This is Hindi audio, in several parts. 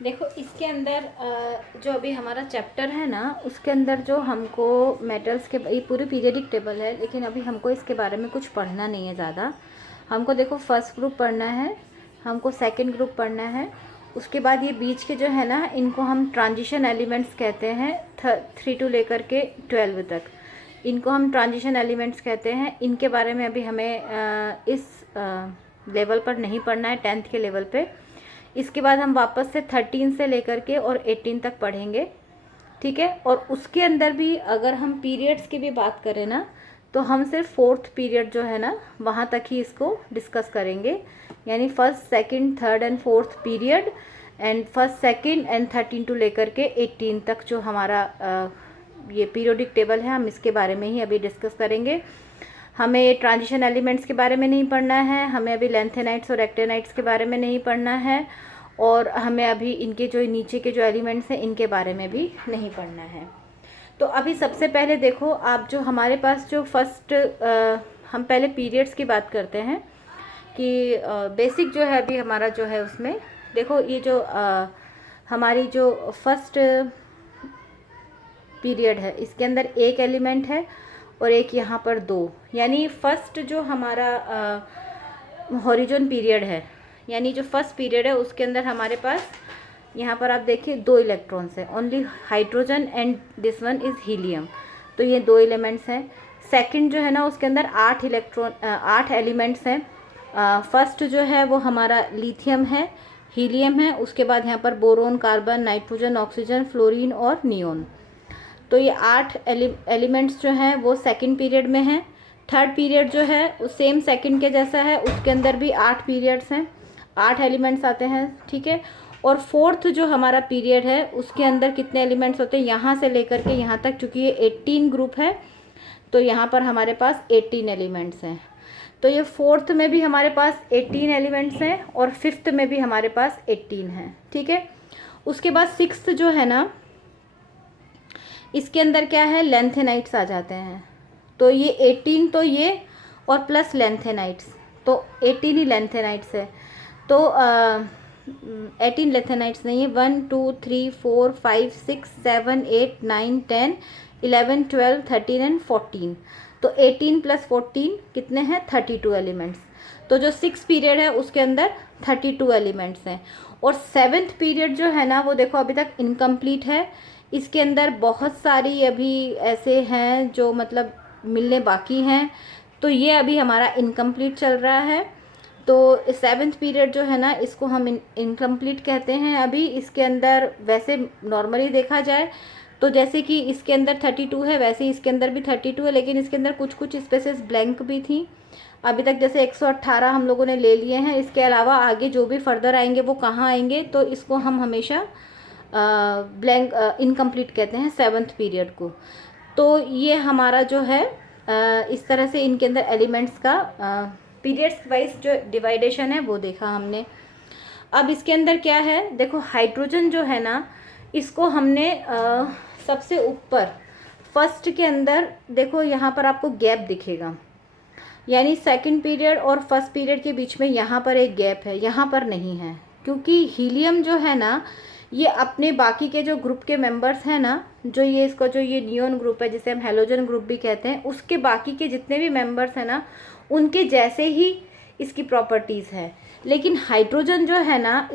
देखो इसके अंदर जो अभी हमारा चैप्टर है ना, उसके अंदर जो हमको मेटल्स के, ये पूरी पीरियडिक टेबल है, लेकिन अभी हमको इसके बारे में कुछ पढ़ना नहीं है ज़्यादा। हमको देखो फर्स्ट ग्रुप पढ़ना है, हमको सेकंड ग्रुप पढ़ना है, उसके बाद ये बीच के जो है ना, इनको हम ट्रांजिशन एलिमेंट्स कहते हैं। 3 टू लेकर के 12 तक इनको हम ट्रांजिशन एलिमेंट्स कहते हैं। इनके बारे में अभी हमें इस लेवल पर नहीं पढ़ना है, 10th के लेवल पे। इसके बाद हम वापस से 13 से लेकर के और 18 तक पढ़ेंगे, ठीक है। और उसके अंदर भी अगर हम पीरियड्स की भी बात करें ना, तो हम सिर्फ 4th पीरियड जो है ना, वहाँ तक ही इसको डिस्कस करेंगे। यानी first, second, third and fourth period, and first, second and 13 to लेकर के 18 तक जो हमारा ये पीरियोडिक टेबल है, हम इसके बारे में ही अभी डिस्कस करेंगे। हमें ट्रांजिशन एलिमेंट्स के बारे में नहीं पढ़ना है, हमें अभी लेंथेनाइट्स और एक्टेनाइट्स के बारे में नहीं पढ़ना है, और हमें अभी इनके जो नीचे के जो एलिमेंट्स हैं इनके बारे में भी नहीं पढ़ना है। तो अभी सबसे पहले देखो, आप जो हमारे पास जो फर्स्ट, हम पहले पीरियड्स की बात करते हैं कि बेसिक जो है अभी हमारा जो है उसमें देखो, ये जो हमारी जो फर्स्ट पीरियड है, इसके अंदर एक एलिमेंट है और एक यहाँ पर 2। यानी फर्स्ट जो हमारा हॉरिजॉन पीरियड है, यानी जो फर्स्ट पीरियड है, उसके अंदर हमारे पास यहाँ पर आप देखिए 2 इलेक्ट्रॉन्स हैं, only hydrogen and this one is helium. तो ये 2 एलिमेंट्स हैं। सेकंड जो है ना, उसके अंदर 8 एलिमेंट्स हैं। फर्स्ट जो है वो हमारा लिथियम है, हीलियम है, उसके बाद यहाँ पर boron, carbon, nitrogen, oxygen, fluorine और नियोन। तो ये 8 एलिमेंट्स जो हैं वो सेकंड पीरियड में हैं। थर्ड पीरियड जो है वो सेम सेकंड के जैसा है, उसके अंदर भी 8 पीरियड्स हैं, 8 एलिमेंट्स आते हैं, ठीक है। और फोर्थ जो हमारा पीरियड है, उसके अंदर कितने एलिमेंट्स होते हैं, यहाँ से लेकर के यहाँ तक, चूँकि ये 18 ग्रुप है, तो यहाँ पर हमारे पास 18 एलिमेंट्स हैं। तो ये फोर्थ में भी हमारे पास 18 एलिमेंट्स हैं और फिफ्थ में भी हमारे पास 18 हैं, ठीक है। उसके बाद सिक्स्थ जो है ना, इसके अंदर क्या है, लेंथेनाइट्स आ जाते हैं। तो ये 18 तो ये और प्लस लेंथेनाइट्स, तो 18 ही लेंथेनाइट्स है। तो 18 लेंथेनाइट्स नहीं है, 1 2 3 4 5 6 7 8 9 10 11 12 13 एंड 14। तो 18 प्लस 14 कितने हैं, 32 एलिमेंट्स। तो जो 6 पीरियड है उसके अंदर 32 एलिमेंट्स हैं। और 7th पीरियड जो है ना, वो देखो अभी तक इनकम्प्लीट है। इसके अंदर बहुत सारी अभी ऐसे हैं जो मतलब मिलने बाकी हैं, तो ये अभी हमारा इनकम्प्लीट चल रहा है। तो 7th पीरियड जो है ना, इसको हम इनकम्प्लीट कहते हैं अभी। इसके अंदर वैसे नॉर्मली देखा जाए तो जैसे कि इसके अंदर 32 है, वैसे ही इसके अंदर भी 32 है, लेकिन इसके अंदर कुछ कुछ स्पेसेस ब्लैंक भी थी अभी तक। जैसे 118 हम लोगों ने ले लिए हैं, इसके अलावा आगे जो भी फर्दर आएंगे वो कहाँ आएंगे, तो इसको हम हमेशा ब्लैंक इनकम्प्लीट कहते हैं 7th पीरियड को। तो ये हमारा जो है इस तरह से इनके अंदर एलिमेंट्स का पीरियड्स वाइज जो डिवाइडेशन है वो देखा हमने। अब इसके अंदर क्या है, देखो हाइड्रोजन जो है ना, इसको हमने सबसे ऊपर फर्स्ट के अंदर देखो, यहाँ पर आपको गैप दिखेगा, यानी सेकंड पीरियड और फर्स्ट पीरियड के बीच में यहाँ पर एक गैप है, यहाँ पर नहीं है, क्योंकि हीलियम जो है ना, ये अपने बाकी के जो ग्रुप के मेंबर्स हैं ना, जो ये इसका जो ये नियोन ग्रुप है, जिसे हम हेलोजन ग्रुप भी कहते हैं, उसके बाकी के जितने भी मेंबर्स हैं ना, उनके जैसे ही इसकी प्रॉपर्टीज़ है। लेकिन हाइड्रोजन जो है ना,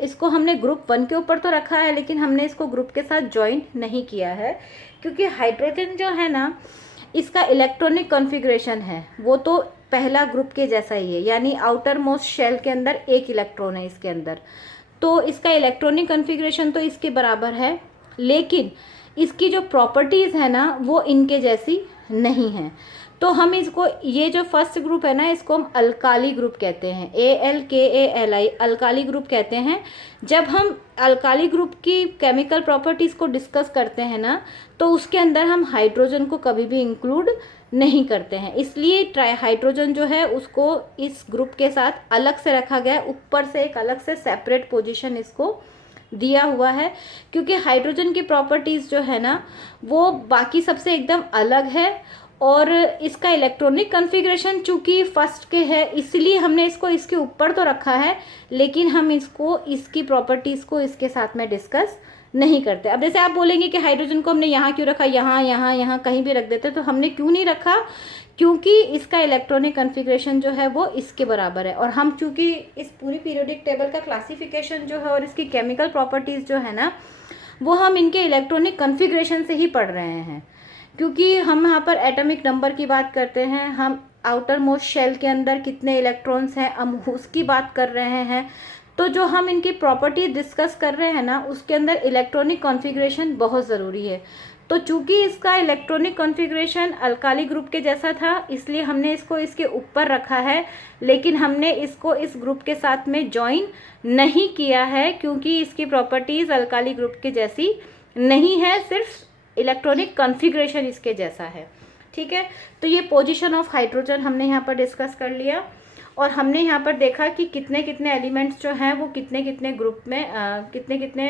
इसको हमने ग्रुप 1 के ऊपर तो रखा है, लेकिन हमने इसको ग्रुप के साथ ज्वाइन नहीं किया है, क्योंकि हाइड्रोजन जो है ना, इसका इलेक्ट्रॉनिक कॉन्फ़िगरेशन है वो तो पहला ग्रुप के जैसा ही है, यानी आउटर मोस्ट शेल के अंदर एक इलेक्ट्रॉन है इसके अंदर, तो इसका इलेक्ट्रॉनिक कॉन्फ़िगरेशन तो इसके बराबर है, लेकिन इसकी जो प्रॉपर्टीज़ है ना, वो इनके जैसी नहीं है। तो हम इसको, ये जो फर्स्ट ग्रुप है ना, इसको हम अल्काली ग्रुप कहते हैं, ALKALI, अल्काली ग्रुप कहते हैं। जब हम अल्काली ग्रुप की केमिकल प्रॉपर्टीज़ को डिस्कस करते हैं ना, तो उसके अंदर हम हाइड्रोजन को कभी भी इंक्लूड नहीं करते हैं, इसलिए ट्राई हाइड्रोजन जो है उसको इस ग्रुप के साथ अलग से रखा गया है, ऊपर से एक अलग से सेपरेट पोजीशन इसको दिया हुआ है, क्योंकि हाइड्रोजन की प्रॉपर्टीज़ जो है ना, वो बाकी सबसे एकदम अलग है। और इसका इलेक्ट्रॉनिक कॉन्फ़िगरेशन चूँकि फर्स्ट के है इसलिए हमने इसको इसके ऊपर तो रखा है, लेकिन हम इसको इसकी प्रॉपर्टीज़ को इसके साथ में डिस्कस नहीं करते। अब जैसे आप बोलेंगे कि हाइड्रोजन को हमने यहाँ क्यों रखा, यहाँ यहाँ यहाँ कहीं भी रख देते, तो हमने क्यों नहीं रखा, क्योंकि इसका इलेक्ट्रॉनिक कॉन्फ़िगरेशन जो है वो इसके बराबर है। और हम चूँकि इस पूरी पीरियोडिक टेबल का क्लासिफिकेशन जो है और इसकी केमिकल प्रॉपर्टीज़ जो है ना, वो हम इनके इलेक्ट्रॉनिक कॉन्फ़िगरेशन से ही पढ़ रहे हैं। क्योंकि हम यहाँ पर एटॉमिक नंबर की बात करते हैं, हम आउटर मोस्ट शेल के अंदर कितने इलेक्ट्रॉन्स हैं हम उसकी बात कर रहे हैं, तो जो हम इनकी प्रॉपर्टी डिस्कस कर रहे हैं ना, उसके अंदर इलेक्ट्रॉनिक कॉन्फ़िगरेशन बहुत ज़रूरी है। तो चूंकि इसका इलेक्ट्रॉनिक कॉन्फ़िगरेशन अल्काली ग्रुप के जैसा था, इसलिए हमने इसको इसके ऊपर रखा है, लेकिन हमने इसको इस ग्रुप के साथ में ज्वाइन नहीं किया है, क्योंकि इसकी प्रॉपर्टीज़ अल्काली ग्रुप के जैसी नहीं है, सिर्फ इलेक्ट्रॉनिक कॉन्फ़िगरेशन इसके जैसा है। ठीक है, तो ये पोजीशन ऑफ हाइड्रोजन हमने यहाँ पर डिस्कस कर लिया, और हमने यहाँ पर देखा कि कितने कितने एलिमेंट्स जो हैं वो कितने कितने ग्रुप में कितने कितने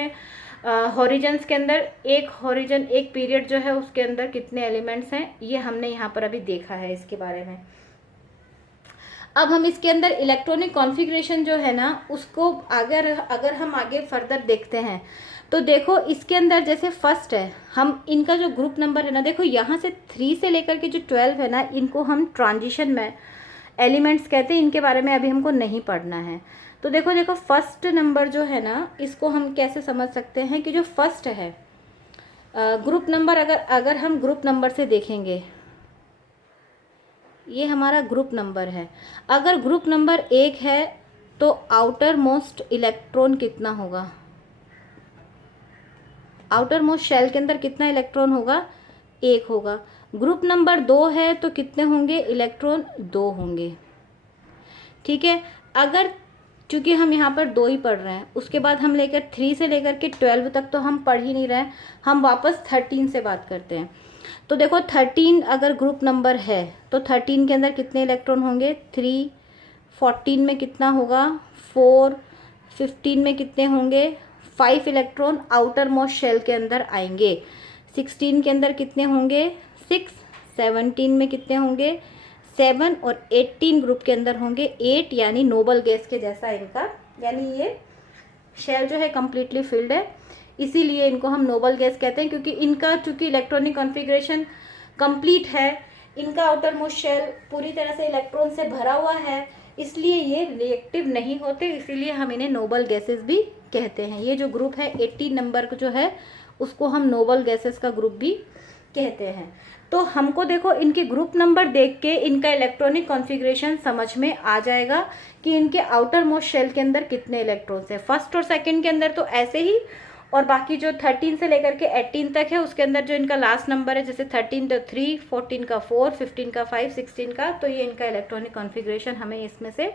हॉरिजन्स के अंदर, एक हॉरिजन एक पीरियड जो है उसके अंदर कितने एलिमेंट्स हैं, ये हमने यहाँ पर अभी देखा है इसके बारे में। अब हम इसके अंदर इलेक्ट्रॉनिक कॉन्फ़िगरेशन जो है ना उसको अगर हम आगे फर्दर देखते हैं, तो देखो इसके अंदर जैसे फर्स्ट है, हम इनका जो ग्रुप नंबर है ना, देखो यहाँ से 3 से लेकर के जो 12 है ना, इनको हम ट्रांजिशन में एलिमेंट्स कहते हैं, इनके बारे में अभी हमको नहीं पढ़ना है। तो देखो फर्स्ट नंबर जो है ना, इसको हम कैसे समझ सकते हैं कि जो फर्स्ट है ग्रुप नंबर, अगर हम ग्रुप नंबर से देखेंगे, ये हमारा ग्रुप नंबर है। अगर ग्रुप नंबर 1 है तो आउटर मोस्ट इलेक्ट्रॉन कितना होगा, आउटर मोस्ट शेल के अंदर कितना इलेक्ट्रॉन होगा, 1 होगा। ग्रुप नंबर 2 है तो कितने होंगे, इलेक्ट्रॉन 2 होंगे। ठीक है, अगर चूँकि हम यहाँ पर 2 ही पढ़ रहे हैं, उसके बाद हम लेकर 3 से लेकर के 12 तक तो हम पढ़ ही नहीं रहे हैं, हम वापस 13 से बात करते हैं। तो देखो 13 अगर ग्रुप नंबर है तो 13 के अंदर कितने इलेक्ट्रॉन होंगे, 3, 14 में कितना होगा, 4, 15 में कितने होंगे, 5 इलेक्ट्रॉन आउटर मोस्ट शेल के अंदर आएंगे। 16 के अंदर कितने होंगे, 6, 17 में कितने होंगे, 7, और 18 ग्रुप के अंदर होंगे 8, यानी नोबल गैस के जैसा इनका, यानी ये शेल जो है कम्प्लीटली फिल्ड है, इसीलिए इनको हम नोबल गैस कहते हैं, क्योंकि इनका चूँकि इलेक्ट्रॉनिक कॉन्फ़िगरेशन कंप्लीट है, इनका आउटर मोस्ट शेल पूरी तरह से इलेक्ट्रॉन से भरा हुआ है, इसलिए ये रिएक्टिव नहीं होते, इसीलिए हम इन्हें नोबल गैसेस भी कहते हैं। ये जो ग्रुप है 18 नंबर जो है उसको हम नोबल गैसेस का ग्रुप भी कहते हैं। तो हमको देखो इनके ग्रुप नंबर देख के इनका इलेक्ट्रॉनिक कॉन्फ़िगरेशन समझ में आ जाएगा कि इनके आउटर मोस्ट शेल के अंदर कितने इलेक्ट्रॉन्स हैं। फर्स्ट और सेकंड के अंदर तो ऐसे ही, और बाकी जो 13 से लेकर के 18 तक है उसके अंदर जो इनका लास्ट नंबर है, जैसे 13 तो 3, 14 का 4, 15 का 5, 16 का, तो ये इनका इलेक्ट्रॉनिक कॉन्फ़िगरेशन हमें इसमें से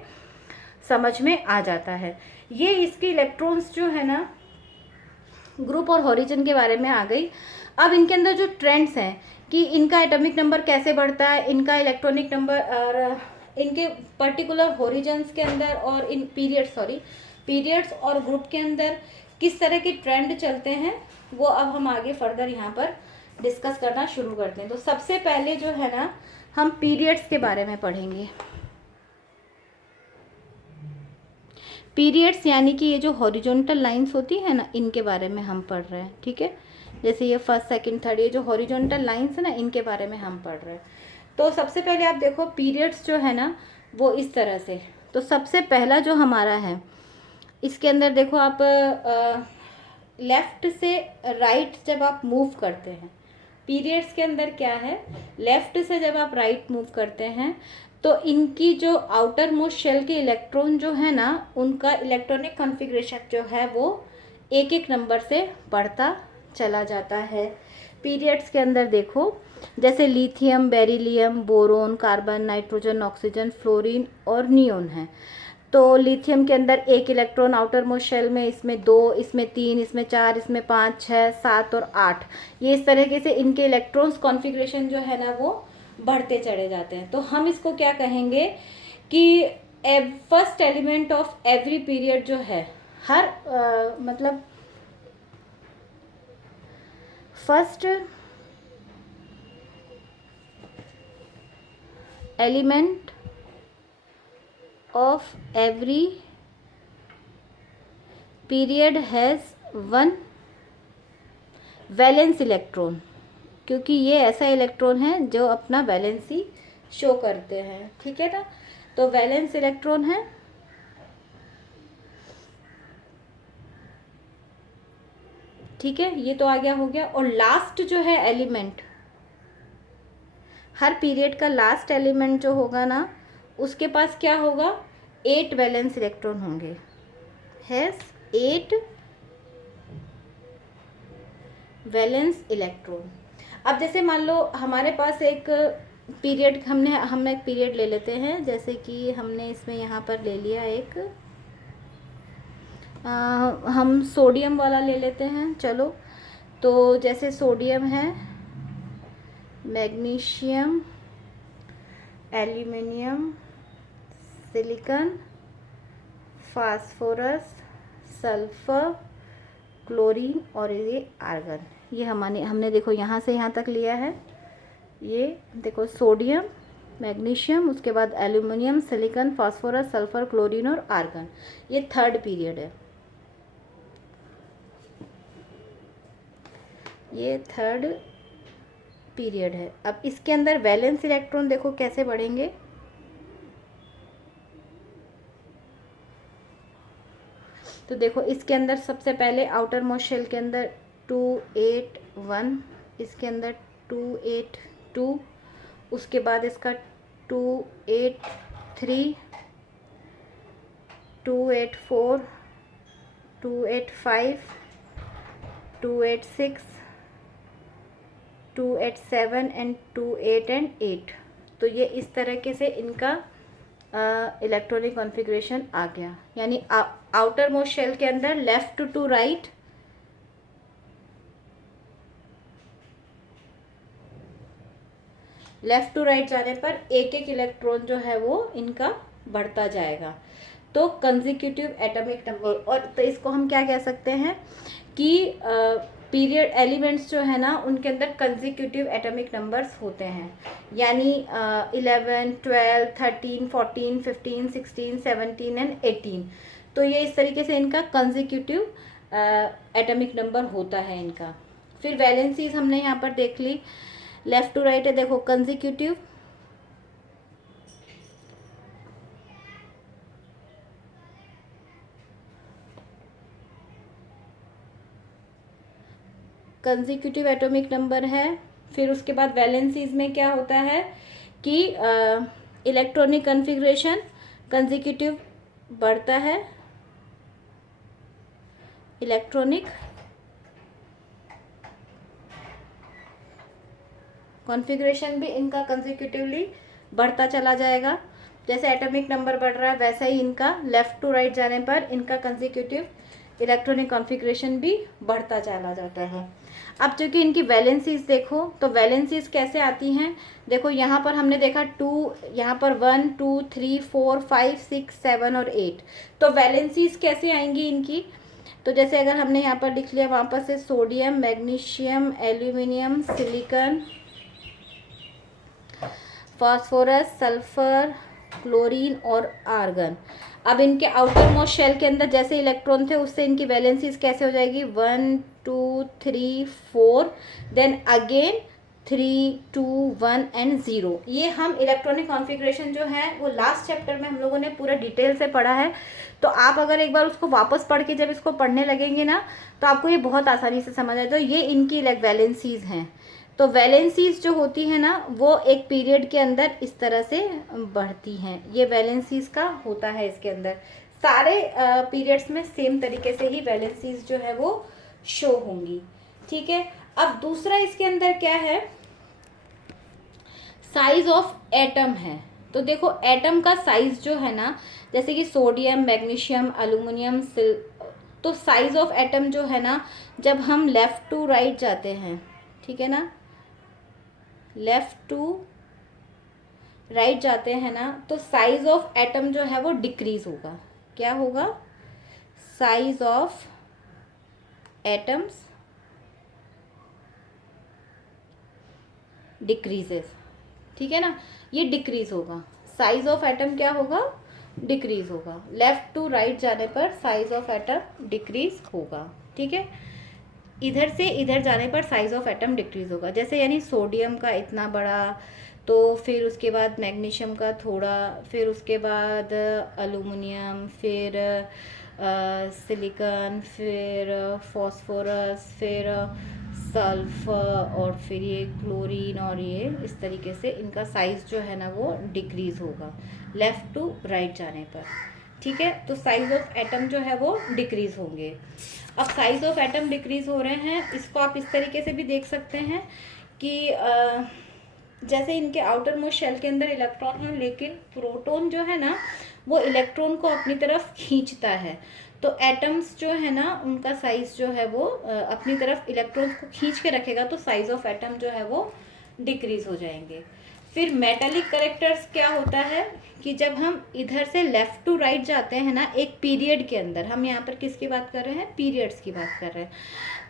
समझ में आ जाता है। ये इसके इलेक्ट्रॉन्स जो है ना ग्रुप और हॉरिजन के बारे में आ गई। अब इनके अंदर जो ट्रेंड्स हैं कि इनका एटॉमिक नंबर कैसे बढ़ता है, इनका इलेक्ट्रॉनिक नंबर और इनके पर्टिकुलर हॉरिजन्स के अंदर और इन पीरियड्स और ग्रुप के अंदर किस तरह के ट्रेंड चलते हैं, वो अब हम आगे फर्दर यहाँ पर डिस्कस करना शुरू करते हैं। तो सबसे पहले जो है ना हम पीरियड्स के बारे में पढ़ेंगे। पीरियड्स यानी कि ये जो हॉरिजॉन्टल लाइंस होती है ना, इनके बारे में हम पढ़ रहे हैं। ठीक है, जैसे ये फर्स्ट सेकंड थर्ड, ये जो हॉरिजॉन्टल लाइंस है ना, इनके बारे में हम पढ़ रहे हैं। तो सबसे पहले आप देखो पीरियड्स जो है ना वो इस तरह से, तो सबसे पहला जो हमारा है इसके अंदर देखो आप लेफ़्ट से राइट जब आप मूव करते हैं, पीरियड्स के अंदर क्या है, लेफ़्ट से जब आप राइट मूव करते हैं तो इनकी जो आउटर मोस्ट शेल के इलेक्ट्रॉन जो है ना, उनका इलेक्ट्रॉनिक कॉन्फ़िगरेशन जो है वो एक एक नंबर से बढ़ता चला जाता है। पीरियड्स के अंदर देखो जैसे lithium, beryllium, boron, carbon, nitrogen, oxygen, fluorine और नियोन है। तो लिथियम के अंदर 1 इलेक्ट्रॉन आउटर मोस्ट शेल में, इसमें 2, इसमें 3, इसमें 4, इसमें 5, 6, 7 और 8, ये इस तरीके से इनके इलेक्ट्रॉन्स कॉन्फ़िगरेशन जो है ना वो बढ़ते चले जाते हैं। तो हम इसको क्या कहेंगे कि first element of every period जो है, हर मतलब first element of every period has one valence electron, क्योंकि ये ऐसा इलेक्ट्रॉन है जो अपना वैलेंसी शो करते हैं, ठीक है ना। तो वैलेंस इलेक्ट्रॉन है, ठीक है, ये तो आ गया, हो गया। और लास्ट जो है एलिमेंट, हर पीरियड का लास्ट एलिमेंट जो होगा ना, उसके पास क्या होगा, 8 वैलेंस इलेक्ट्रॉन होंगे, हैज़ 8 वैलेंस इलेक्ट्रॉन। अब जैसे मान लो हमारे पास एक पीरियड, हम एक पीरियड ले लेते हैं, जैसे कि हमने इसमें यहाँ पर ले लिया एक हम सोडियम वाला ले लेते हैं, चलो। तो जैसे सोडियम है, magnesium, aluminium, silicon, phosphorus, sulphur, chlorine और ये आर्गन। ये हमने देखो यहाँ से यहाँ तक लिया है। ये देखो सोडियम, मैग्नीशियम, उसके बाद aluminium, silicon, phosphorus, sulphur, chlorine और आर्गन। ये थर्ड पीरियड है, ये थर्ड पीरियड है। अब इसके अंदर वैलेंस इलेक्ट्रॉन देखो कैसे बढ़ेंगे। तो देखो इसके अंदर सबसे पहले आउटर मोस्ट शेल के अंदर 281, इसके अंदर 282, उसके बाद इसका 283, 284, 285, 286, 287 एंड 28 एंड 8। तो ये इस तरीके से इनका इलेक्ट्रॉनिक कॉन्फ़िगरेशन आ गया। यानी आउटर मोस्ट शेल के अंदर लेफ्ट टू राइट जाने पर एक एक इलेक्ट्रॉन जो है वो इनका बढ़ता जाएगा। तो कंसेक्यूटिव एटॉमिक नंबर, और तो इसको हम क्या कह सकते हैं कि पीरियड एलिमेंट्स जो है ना उनके अंदर कंसेक्यूटिव एटॉमिक नंबर्स होते हैं। यानी 11, 12, 13, 14, 15, 16, 17 एंड 18। तो ये इस तरीके से इनका कंसेक्यूटिव एटॉमिक नंबर होता है इनका। फिर वैलेंसीज हमने यहाँ पर देख ली, लेफ्ट टू राइट है, देखो कंसेक्यूटिव, कंसेक्यूटिव एटॉमिक नंबर है। फिर उसके बाद वैलेंसीज में क्या होता है कि इलेक्ट्रॉनिक कॉन्फ़िगरेशन कंसेक्यूटिव बढ़ता है, इलेक्ट्रॉनिक कॉन्फ़िगरेशन भी इनका कंसेक्यूटिवली बढ़ता चला जाएगा। जैसे एटॉमिक नंबर बढ़ रहा है वैसा ही इनका लेफ़्ट टू राइट जाने पर इनका कंसेक्यूटिव इलेक्ट्रॉनिक कॉन्फ़िगरेशन भी बढ़ता चला जाता है। अब चूँकि इनकी वैलेंसीज देखो, तो वैलेंसीज कैसे आती हैं, देखो यहाँ पर हमने देखा 2, यहाँ पर 1, 2, 3, 4, 5, 6, 7 और 8। तो वैलेंसीज कैसे आएंगी इनकी, तो जैसे अगर हमने यहाँ पर लिख लिया वहाँ पर से sodium, magnesium, aluminium, silicon, phosphorus, sulphur, chlorine और आर्गन। अब इनके आउटर मोस्ट शेल के अंदर जैसे इलेक्ट्रॉन थे उससे इनकी वैलेंसीज कैसे हो जाएगी, 1, 2, 3, 4, देन अगेन 3, 2, 1 एंड 0। ये हम इलेक्ट्रॉनिक कॉन्फ़िगरेशन जो है वो लास्ट चैप्टर में हम लोगों ने पूरा डिटेल से पढ़ा है। तो आप अगर एक बार उसको वापस पढ़ के जब इसको पढ़ने लगेंगे ना तो आपको ये बहुत आसानी से समझ आए। तो ये इनकी वैलेंसीज हैं। तो वैलेंसीज जो होती है ना वो एक पीरियड के अंदर इस तरह से बढ़ती हैं। ये वैलेंसीज का होता है इसके अंदर। सारे पीरियड्स में सेम तरीके से ही वैलेंसीज जो है वो शो होंगी, ठीक है। अब दूसरा इसके अंदर क्या है, साइज ऑफ एटम है। तो देखो एटम का साइज जो है ना, जैसे कि सोडियम, मैग्नीशियम, एल्यूमिनियम, तो साइज ऑफ एटम जो है ना जब हम लेफ्ट टू राइट जाते हैं, ठीक है ना, लेफ्ट टू राइट जाते हैं ना, तो साइज ऑफ एटम जो है वो डिक्रीज होगा। क्या होगा, साइज ऑफ एटम्स डिक्रीजेस, ठीक है ना, ये डिक्रीज होगा, साइज ऑफ एटम क्या होगा, डिक्रीज होगा। लेफ्ट टू राइट जाने पर साइज ऑफ एटम डिक्रीज होगा, ठीक है। इधर से इधर जाने पर साइज ऑफ एटम डिक्रीज होगा, जैसे यानी सोडियम का इतना बड़ा, तो फिर उसके बाद मैग्नीशियम का थोड़ा, फिर उसके बाद एल्युमिनियम, फिर सिलिकॉन, फिर फॉस्फोरस, फिर सल्फर, और फिर ये क्लोरीन, और ये इस तरीके से इनका साइज़ जो है ना वो डिक्रीज़ होगा लेफ़्ट टू राइट जाने पर, ठीक है। तो साइज़ ऑफ एटम जो है वो डिक्रीज़ होंगे। अब साइज़ ऑफ एटम डिक्रीज़ हो रहे हैं, इसको आप इस तरीके से भी देख सकते हैं कि जैसे इनके आउटर मोस्ट शेल के अंदर इलेक्ट्रॉन है, लेकिन प्रोटॉन जो है ना वो इलेक्ट्रॉन को अपनी तरफ खींचता है। तो एटम्स जो है ना उनका साइज जो है वो अपनी तरफ इलेक्ट्रॉन्स को खींच के रखेगा, तो साइज ऑफ एटम जो है वो डिक्रीज हो जाएंगे। फिर मेटालिक कैरेक्टर्स क्या होता है कि जब हम इधर से लेफ्ट टू राइट जाते हैं ना एक पीरियड के अंदर, हम यहाँ पर किसकी बात कर रहे हैं, पीरियड्स की बात कर रहे हैं।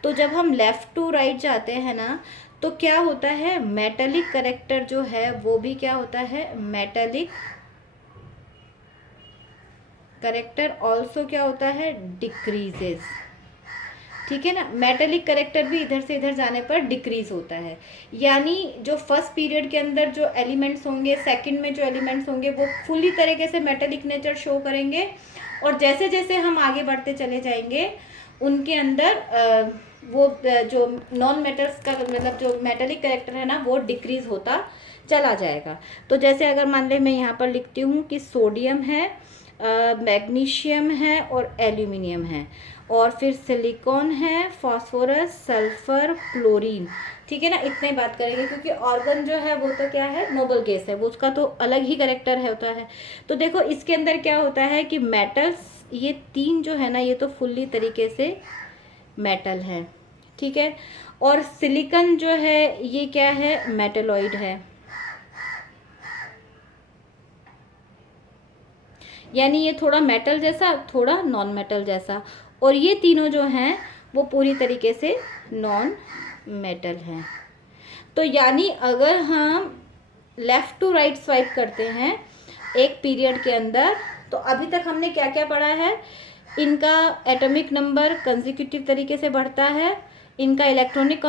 तो जब हम लेफ्ट टू राइट जाते हैं ना तो क्या होता है, मेटालिक कैरेक्टर जो है वो भी क्या होता है, मेटालिक कैरेक्टर ऑल्सो क्या होता है, डिक्रीजेस, ठीक है ना। मेटालिक कैरेक्टर भी इधर से इधर जाने पर डिक्रीज होता है, यानी जो फर्स्ट पीरियड के अंदर जो एलिमेंट्स होंगे, सेकंड में जो एलिमेंट्स होंगे वो फुली तरीके से मेटालिक नेचर शो करेंगे, और जैसे जैसे हम आगे बढ़ते चले जाएंगे उनके अंदर वो जो नॉन मेटल्स का मतलब जो मेटालिक कैरेक्टर है ना वो डिक्रीज होता चला जाएगा। तो जैसे अगर मान ले मैं यहाँ पर लिखती हूँ कि सोडियम है, मैग्नीशियम है और एल्यूमिनियम है, और फिर सिलिकॉन है, फास्फोरस, सल्फर, क्लोरीन, ठीक है ना। इतने बात करेंगे क्योंकि ऑर्गन जो है वो तो क्या है, नोबल गैस है, वो उसका तो अलग ही कैरेक्टर है होता है। तो देखो इसके अंदर क्या होता है कि मेटल्स ये तीन जो है ना ये तो फुल्ली तरीके से मेटल है, ठीक है। और सिलिकॉन जो है ये क्या है, मेटलॉइड है, यानी ये थोड़ा मेटल जैसा थोड़ा नॉन मेटल जैसा, और ये तीनों जो हैं वो पूरी तरीके से नॉन मेटल हैं। तो यानी अगर हम लेफ़्ट टू राइट स्वाइप करते हैं एक पीरियड के अंदर, तो अभी तक हमने क्या क्या पढ़ा है, इनका एटॉमिक नंबर कंसेक्यूटिव तरीके से बढ़ता है, इनका इलेक्ट्रॉनिक